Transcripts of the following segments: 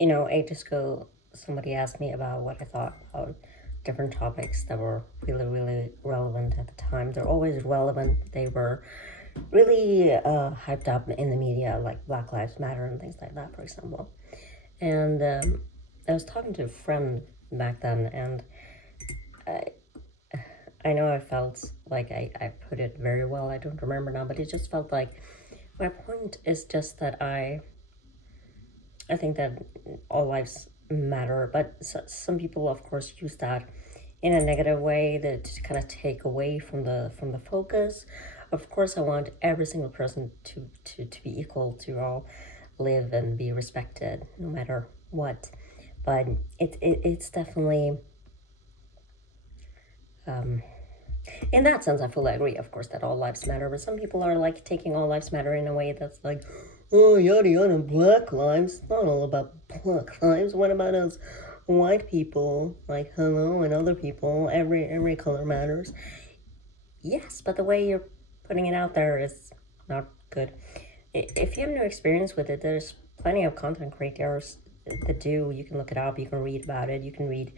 ages ago, somebody asked me about what I thought about different topics that were really, really relevant at the time. They're always relevant. They were really hyped up in the media, like Black Lives Matter and things like that, for example. And I was talking to a friend back then, and I, I know I felt like I put it very well. I don't remember now, but it just felt like my point is just that I think that all lives matter, but some people, of course, use that in a negative way that to kind of take away from the focus. Of course, I want every single person to be equal, to all live and be respected, no matter what. But it's definitely um, in that sense, I fully agree, of course, that all lives matter. But some people are like taking all lives matter in a way that's like, oh, yada yada, black lives. It's not all about black lives. What about us white people? Like, hello, and other people. Every color matters. Yes, but the way you're putting it out there is not good. If you have no experience with it, there's plenty of content creators that do. You can look it up. You can read about it. You can read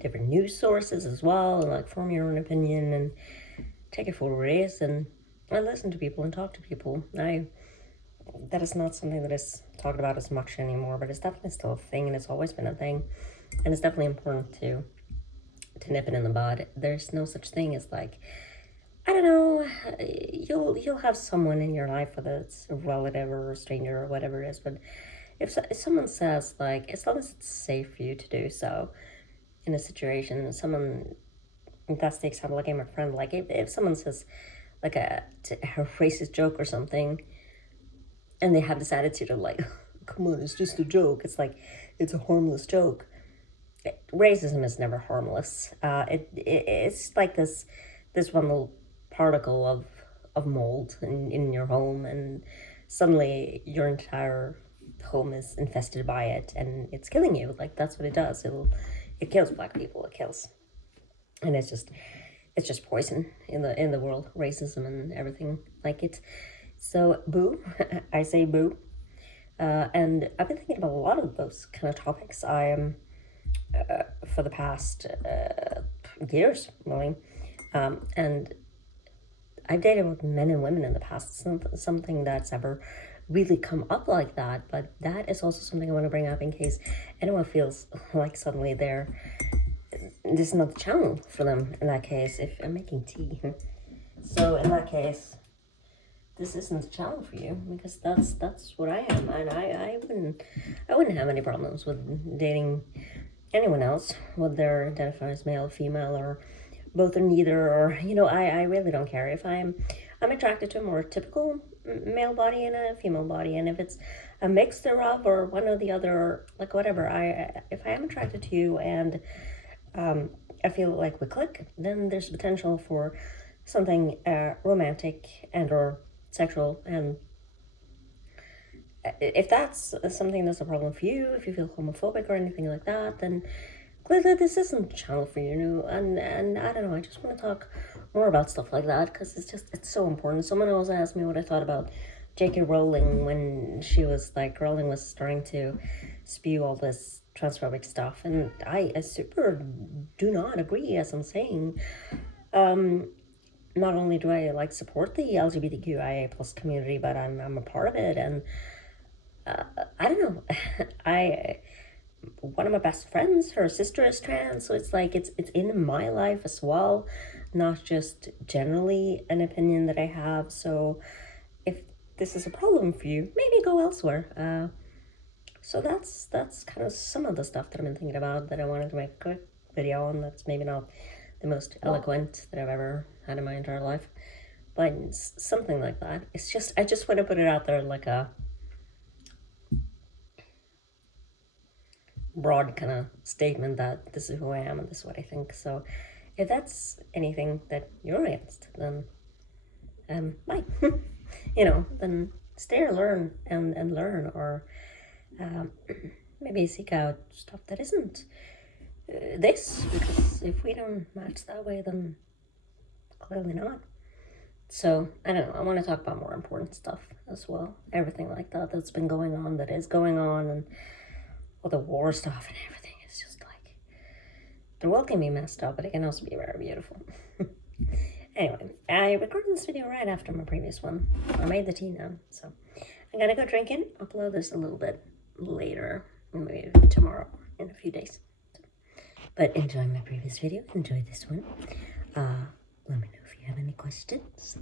different news sources as well, and like form your own opinion and take it for what it is. And I listen to people and talk to people. That is not something that is talked about as much anymore, but it's definitely still a thing, and it's always been a thing, and it's definitely important to nip it in the bud. There's no such thing as like, I don't know, you'll have someone in your life, whether it's a relative or a stranger or whatever it is, but if someone says like, as long as it's safe for you to do so in a situation, someone, that's the example I gave my friend, like if someone says like a racist joke or something, and they have this attitude of like, come on, it's just a joke, it's like, it's a harmless joke. Racism is never harmless. It's like this one little particle of mold in your home, and suddenly your entire home is infested by it, and it's killing you. Like, that's what it does. It kills black people. It kills, and it's just poison in the world. Racism and everything like it. So boo, I say boo. And I've been thinking about a lot of those kind of topics. I am for the past years, really, and I've dated both men and women in the past. Something that's ever really come up like that, but that is also something I want to bring up in case anyone feels like suddenly this is not the channel for them. In that case, if I'm making tea, so in that case, this isn't the channel for you, because that's what I am, and I wouldn't have any problems with dating anyone else, whether they identify as male, female, or both or neither, or I really don't care. If I'm attracted to a more typical male body and a female body, and if it's a mix thereof or one or the other, like whatever, if I am attracted to you and I feel like we click, then there's potential for something romantic and or sexual. And if that's something that's a problem for you, if you feel homophobic or anything like that, then clearly this isn't the channel for you. And I don't know, I just want to talk more about stuff like that, because it's so important. Someone also asked me what I thought about J.K. Rowling when Rowling was starting to spew all this transphobic stuff, and I super do not agree, as I'm saying. Not only do I like support the LGBTQIA plus community, but I'm a part of it, and I don't know. I One of my best friends, her sister is trans, so it's like it's in my life as well, not just generally an opinion that I have. So if this is a problem for you, maybe go elsewhere. So that's kind of some of the stuff that I've been thinking about that I wanted to make a quick video on. That's maybe not the most eloquent that I've ever had in my entire life, but something like that. It's just, I just want to put it out there like a broad kind of statement that this is who I am and this is what I think. So if that's anything that you're against, then bye. Then stay or learn and learn, or maybe seek out stuff that isn't this, because if we don't match that way, then clearly not. So I don't know, I want to talk about more important stuff as well, everything like that that's been going on, that is going on, and all the war stuff and everything is just like, the world can be messed up, but it can also be very beautiful. Anyway, I recorded this video right after my previous one. I made the tea now, so I'm gonna go drink it, upload this a little bit later, maybe tomorrow, in a few days. But enjoy my previous video, enjoy this one. Let me know if you have any questions.